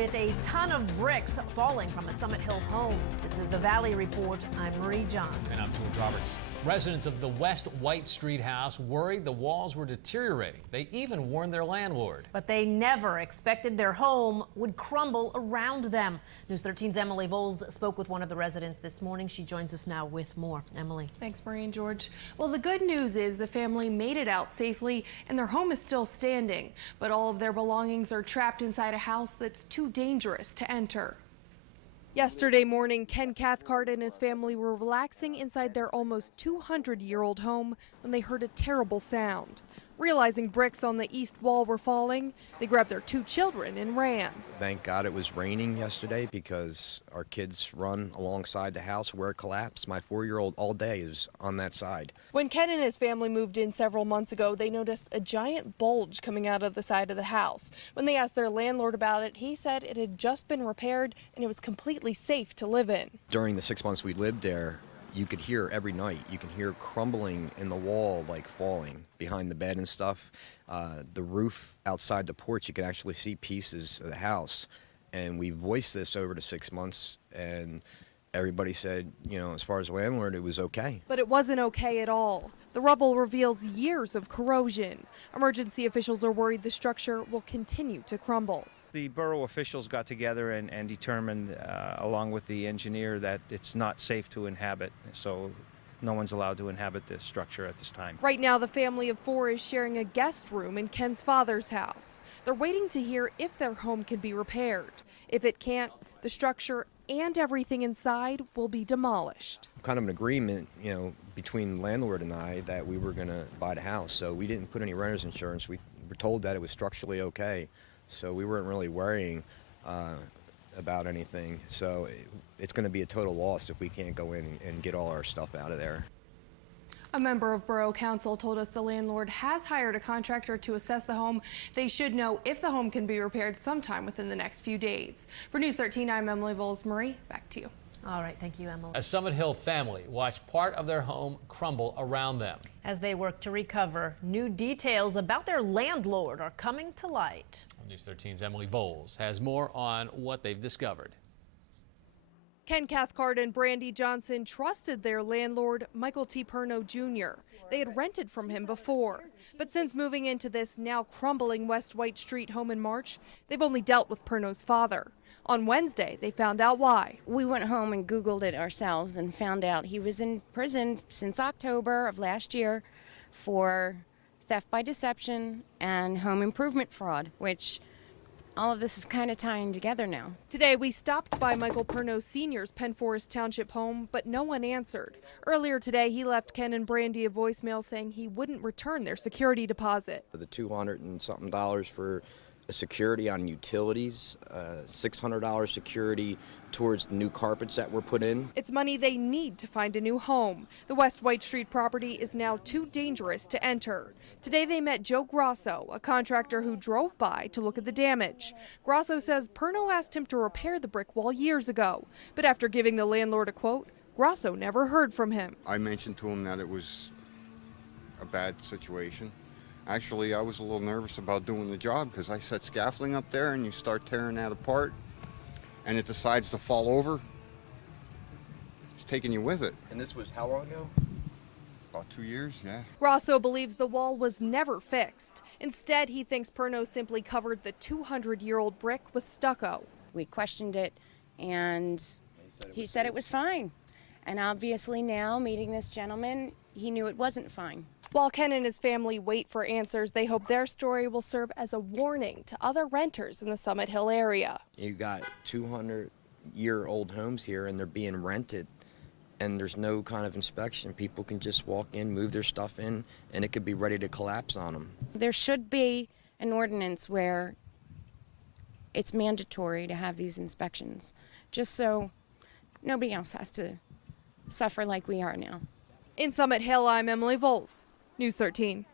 With a ton of bricks falling from a Summit Hill home. This is the Valley Report. I'm Marie Johns. And I'm George Roberts. Residents of the West White Street house worried the walls were deteriorating. They even warned their landlord. But they never expected their home would crumble around them. News 13's Emily Voles spoke with one of the residents this morning. She joins us now with more. Emily. Thanks, Marie and George. Well, the good news is the family made it out safely and their home is still standing. But all of their belongings are trapped inside a house that's too dangerous to enter. Yesterday morning, Ken Cathcart and his family were relaxing inside their almost 200-year-old home when they heard a terrible sound. Realizing bricks on the east wall were falling, they grabbed their two children and ran. Thank God it was raining yesterday because our kids run alongside the house where it collapsed. My 4-year-old all day is on that side. When Ken and his family moved in several months ago, they noticed a giant bulge coming out of the side of the house. When they asked their landlord about it, he said it had just been repaired and it was completely safe to live in. During the 6 months we lived there, you could hear every night. You can hear crumbling in the wall, like falling behind the bed and stuff. The roof outside the porch, you could actually see pieces of the house. And we voiced this over the 6 months, and everybody said, you know, as far as landlord, it was okay. But it wasn't okay at all. The rubble reveals years of corrosion. Emergency officials are worried the structure will continue to crumble. The borough officials got together and determined, along with the engineer, that it's not safe to inhabit, so no one's allowed to inhabit this structure at this time. Right now, the family of 4 is sharing a guest room in Ken's father's house. They're waiting to hear if their home can be repaired. If it can't, the structure and everything inside will be demolished. Kind of an agreement, you know, between the landlord and I that we were going to buy the house, so we didn't put any renter's insurance. We were told that it was structurally okay. So we weren't really worrying about anything. So it's going to be a total loss if we can't go in and get all our stuff out of there. A member of Borough Council told us the landlord has hired a contractor to assess the home. They should know if the home can be repaired sometime within the next few days. For News 13, I'm Emily Voles. Marie, back to you. All right, thank you, Emily. A Summit Hill family watched part of their home crumble around them. As they work to recover, new details about their landlord are coming to light. News 13's Emily Voles has more on what they've discovered. Ken Cathcart and Brandy Johnson trusted their landlord, Michael T. Perno Jr. They had rented from him before. But since moving into this now crumbling West White Street home in March, they've only dealt with Perno's father. On Wednesday, they found out why. We went home and Googled it ourselves and found out he was in prison since October of last year for theft by deception and home improvement fraud, which all of this is kind of tying together now. Today, we stopped by Michael Perno Sr.'s Penn Forest Township home, but no one answered. Earlier today, he left Ken and Brandy a voicemail saying he wouldn't return their security deposit. The $200 and something for security on utilities, $600 security towards the new carpets that were put in. It's money they need to find a new home. The West White Street property is now too dangerous to enter. Today they met Joe Grosso, a contractor who drove by to look at the damage. Grosso says Perno asked him to repair the brick wall years ago, but after giving the landlord a quote, Grosso never heard from him. I mentioned to him that it was a bad situation. Actually, I was a little nervous about doing the job because I set scaffolding up there and you start tearing that apart and it decides to fall over. It's taking you with it. And this was how long ago? About 2 years, yeah. Grosso believes the wall was never fixed. Instead, he thinks Perno simply covered the 200-year-old brick with stucco. We questioned it and he said it was fine. And obviously now, meeting this gentleman, he knew it wasn't fine. While Ken and his family wait for answers, they hope their story will serve as a warning to other renters in the Summit Hill area. You got 200-year-old homes here and they're being rented and there's no kind of inspection. People can just walk in, move their stuff in, and it could be ready to collapse on them. There should be an ordinance where it's mandatory to have these inspections, just so nobody else has to suffer like we are now. In Summit Hill, I'm Emily Voles, News 13.